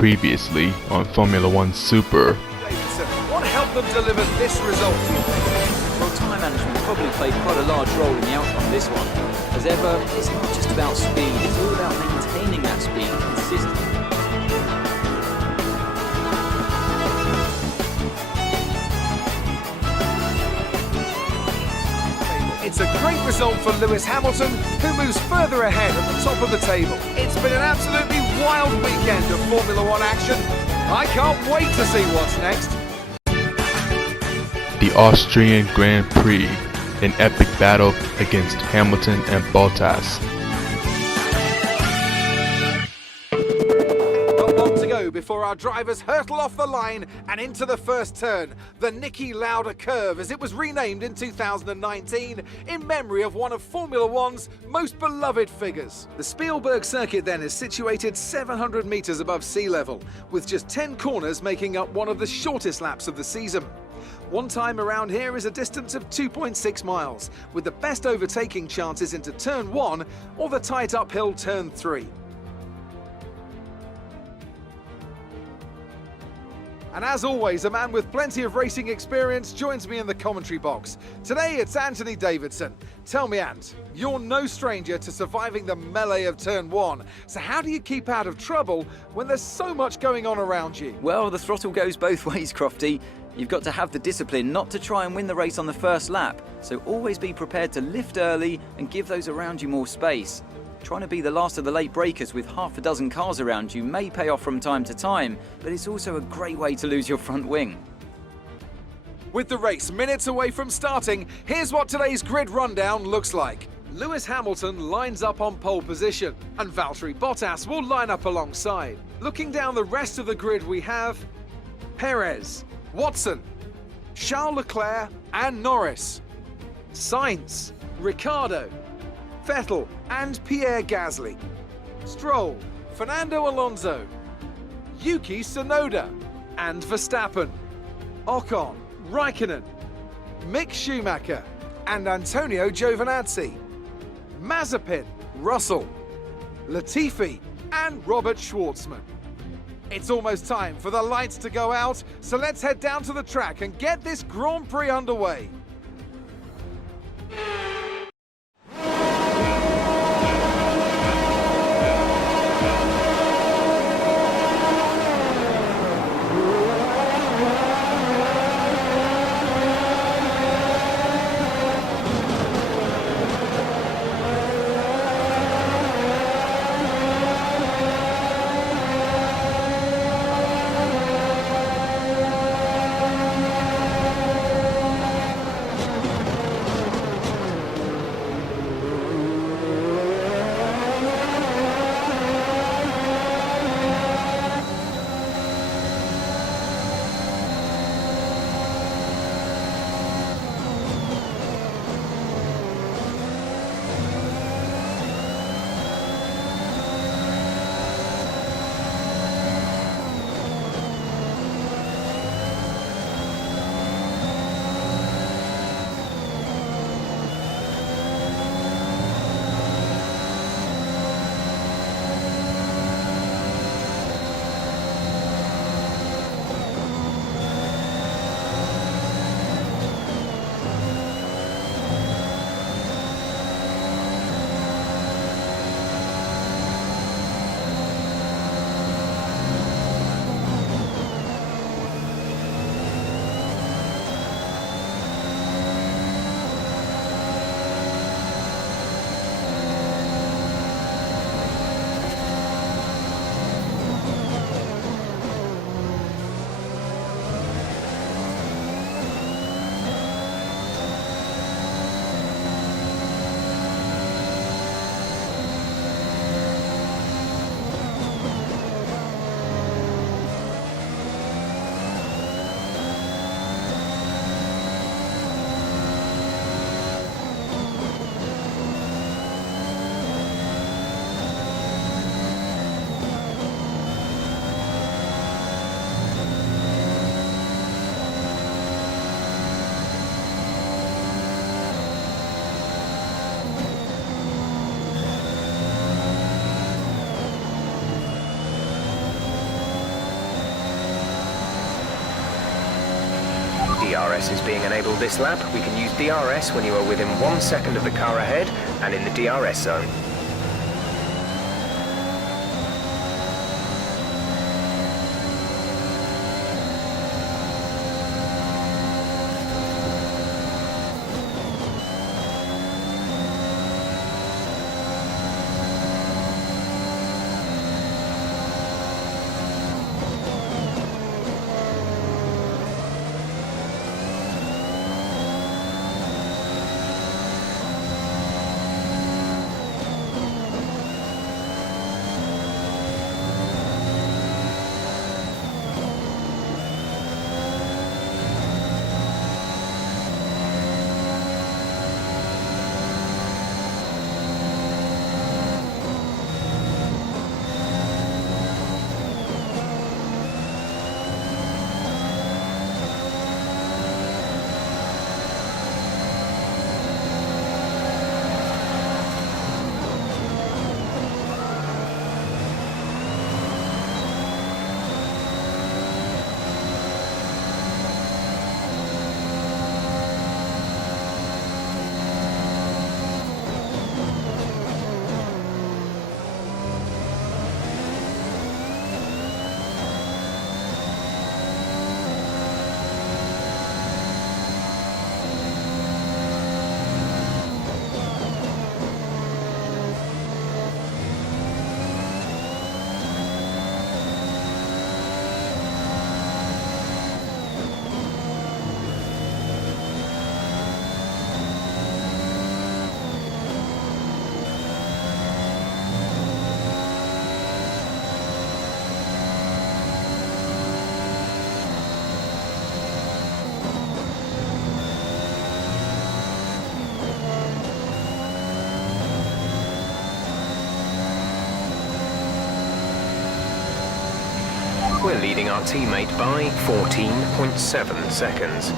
previously on Formula One Super. Davidson, what helped them deliver this result to you? Well, time management probably played quite a large role in the outcome of this one. As ever, it's not just about speed, it's all about maintaining that speed consistently. It's a great result for Lewis Hamilton, who moves further ahead at the top of the table. It's been an absolutely wild weekend of Formula One action. I can't wait to see what's next. The Austrian Grand Prix, an epic battle against Hamilton and Bottas. Not long to go before our drivers hurtle off the line and into the first turn, the Niki Lauda curve, as it was renamed in 2019 in memory of one of Formula One's most beloved figures. The Spielberg circuit then is situated 700 metres above sea level, with just 10 corners making up one of the shortest laps of the season. One time around here is a distance of 2.6 miles, with the best overtaking chances into turn 1 or the tight uphill turn 3. And as always, a man with plenty of racing experience joins me in the commentary box. Today it's Anthony Davidson. Tell me, Ant, you're no stranger to surviving the melee of turn 1. So how do you keep out of trouble when there's so much going on around you? Well, the throttle goes both ways, Crofty. You've got to have the discipline not to try and win the race on the first lap, so always be prepared to lift early and give those around you more space. Trying to be the last of the late breakers with half a dozen cars around you may pay off from time to time, but it's also a great way to lose your front wing. With the race minutes away from starting, here's what today's grid rundown looks like. Lewis Hamilton lines up on pole position, and Valtteri Bottas will line up alongside. Looking down the rest of the grid, we have Perez, Watson, Charles Leclerc and Norris, Sainz, Ricciardo, Vettel and Pierre Gasly, Stroll, Fernando Alonso, Yuki Tsunoda and Verstappen, Ocon, Raikkonen, Mick Schumacher and Antonio Giovinazzi, Mazepin, Russell, Latifi and Robert Schwartzman. It's almost time for the lights to go out, so let's head down to the track and get this Grand Prix underway. DRS is being enabled this lap. We can use DRS when you are within 1 second of the car ahead and in the DRS zone. We're leading our teammate by 14.7 seconds.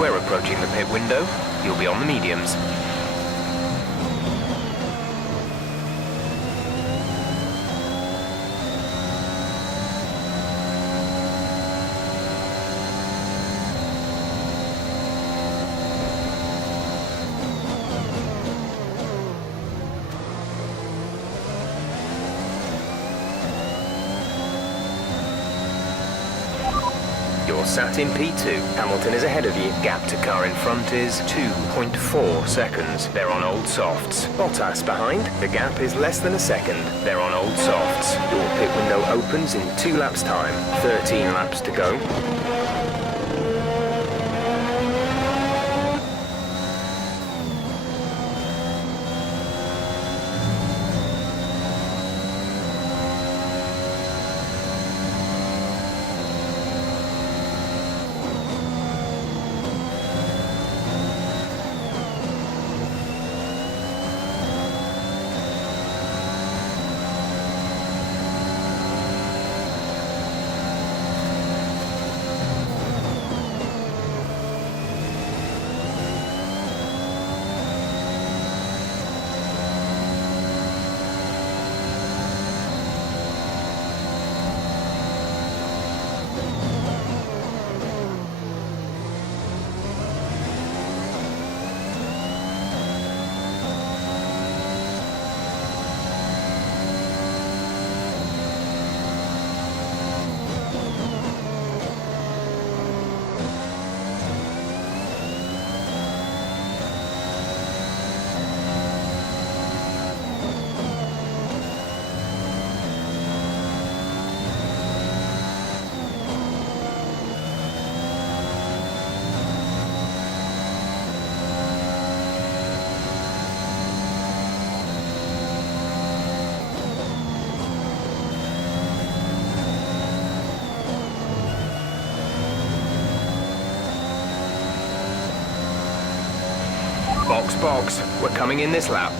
We're approaching the pit window. You'll be on the mediums. You're sat in P2. Hamilton is ahead of you. Gap to car in front is 2.4 seconds. They're on old softs. Bottas behind. The gap is less than a second. They're on old softs. Your pit window opens in 2 laps' time. 13 laps to go. Box, box. We're coming in this lap.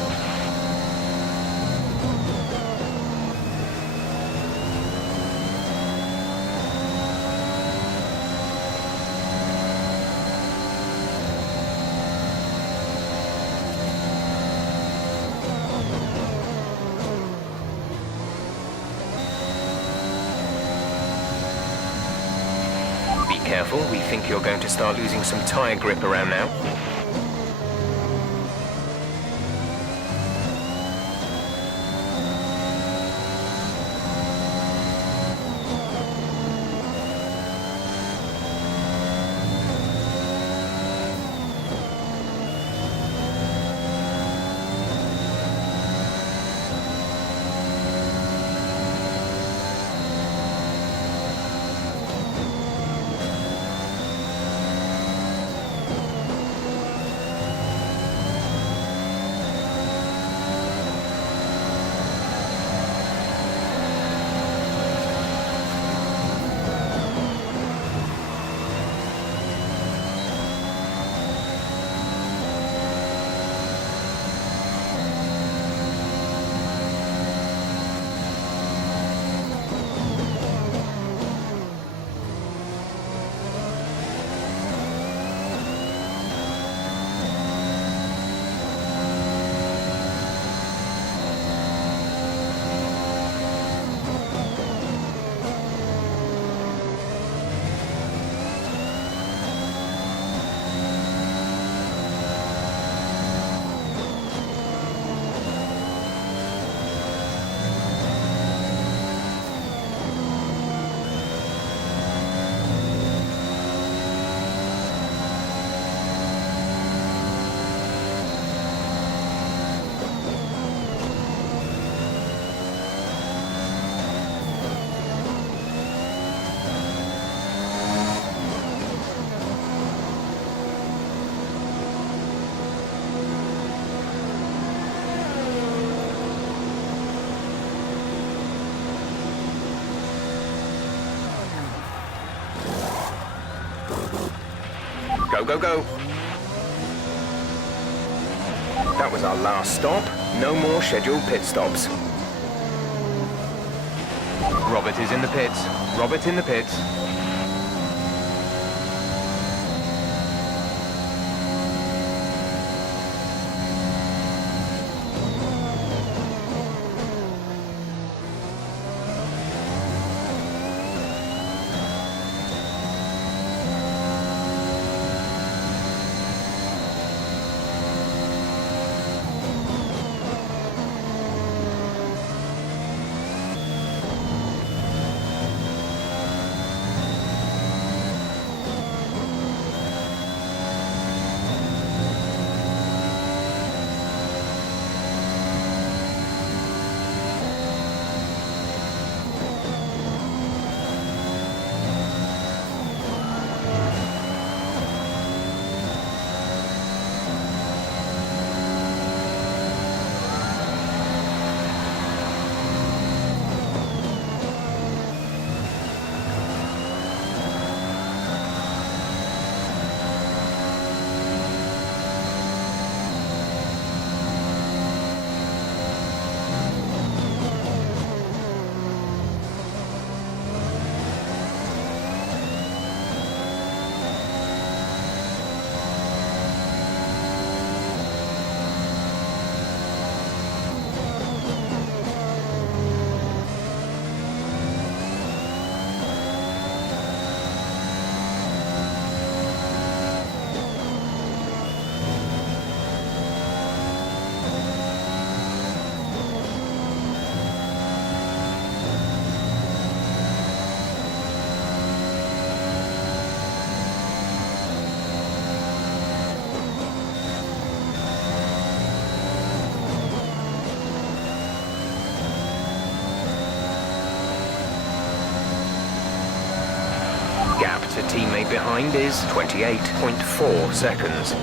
Be careful, we think you're going to start losing some tyre grip around now. Go, go, go. That was our last stop. No more scheduled pit stops. Robert is in the pits. Robert in the pits. Gap to teammate behind is 28.4 seconds.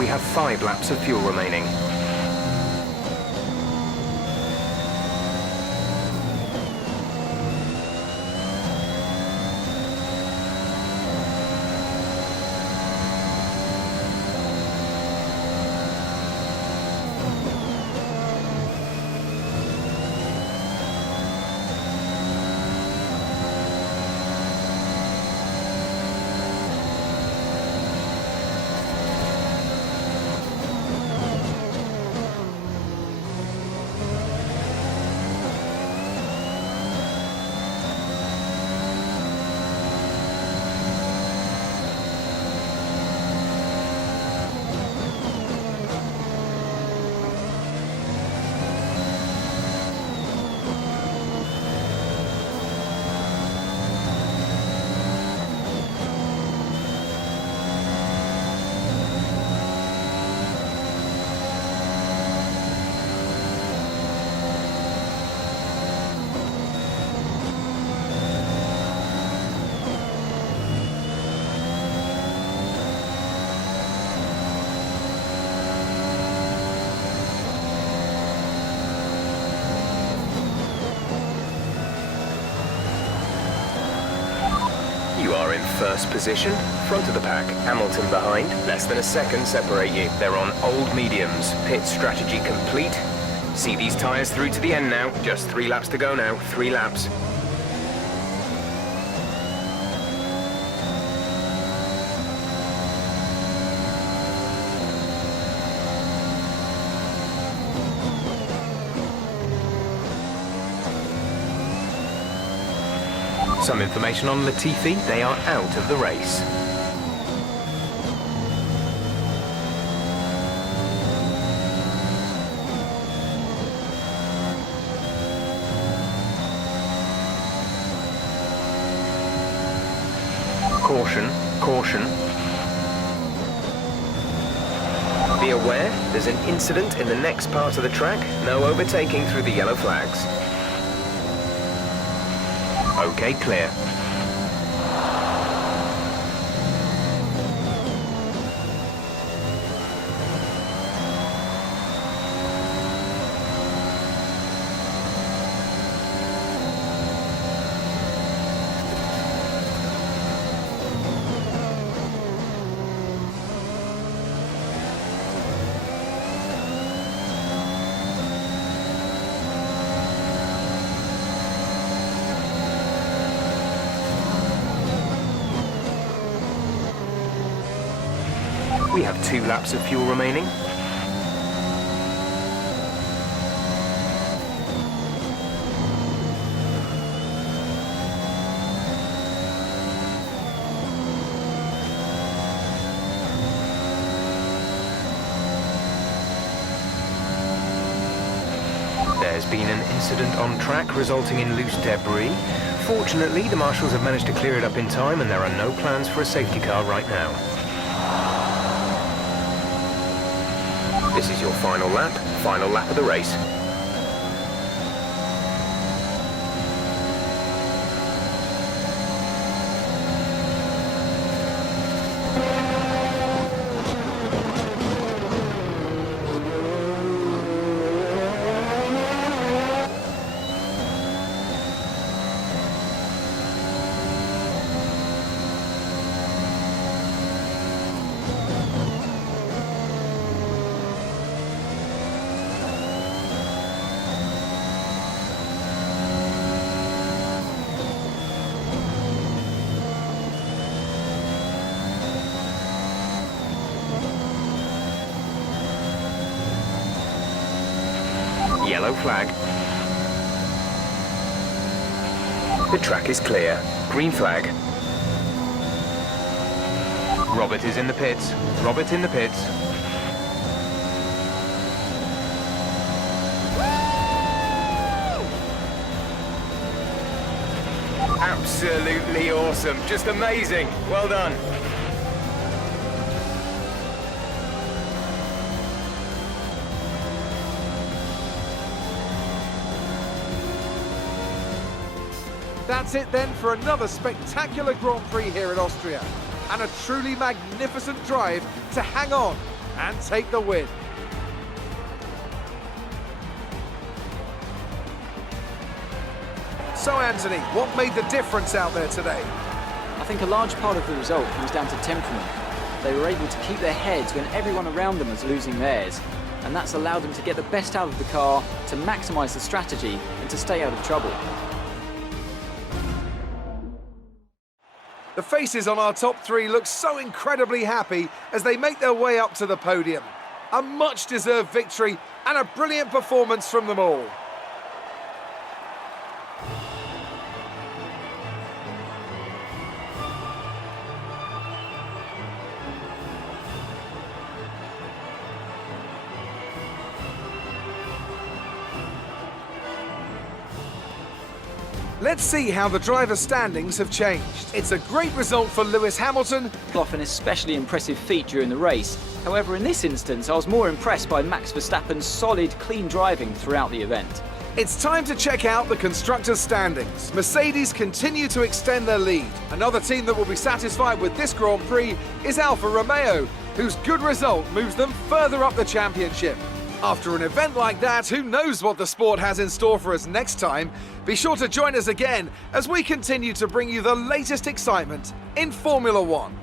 We have 5 laps of fuel remaining. You are in first position, front of the pack. Hamilton behind, less than a second separate you. They're on old mediums. Pit strategy complete. See these tyres through to the end now. Just 3 laps to go now, 3 laps. Some information on Latifi, they are out of the race. Caution, caution. Be aware, there's an incident in the next part of the track. No overtaking through the yellow flags. Okay, clear. We have 2 laps of fuel remaining. There's been an incident on track resulting in loose debris. Fortunately, the marshals have managed to clear it up in time and there are no plans for a safety car right now. This is your final lap of the race. Yellow flag. The track is clear. Green flag. Robert is in the pits. Robert in the pits. Absolutely awesome. Just amazing. Well done. That's it then for another spectacular Grand Prix here at Austria. And a truly magnificent drive to hang on and take the win. So Anthony, what made the difference out there today? I think a large part of the result comes down to temperament. They were able to keep their heads when everyone around them was losing theirs, and that's allowed them to get the best out of the car, to maximise the strategy and to stay out of trouble. The faces on our top three look so incredibly happy as they make their way up to the podium. A much-deserved victory and a brilliant performance from them all. Let's see how the driver standings have changed. It's a great result for Lewis Hamilton. Off an especially impressive feat during the race. However, in this instance, I was more impressed by Max Verstappen's solid, clean driving throughout the event. It's time to check out the constructors' standings. Mercedes continue to extend their lead. Another team that will be satisfied with this Grand Prix is Alfa Romeo, whose good result moves them further up the championship. After an event like that, who knows what the sport has in store for us next time? Be sure to join us again as we continue to bring you the latest excitement in Formula One.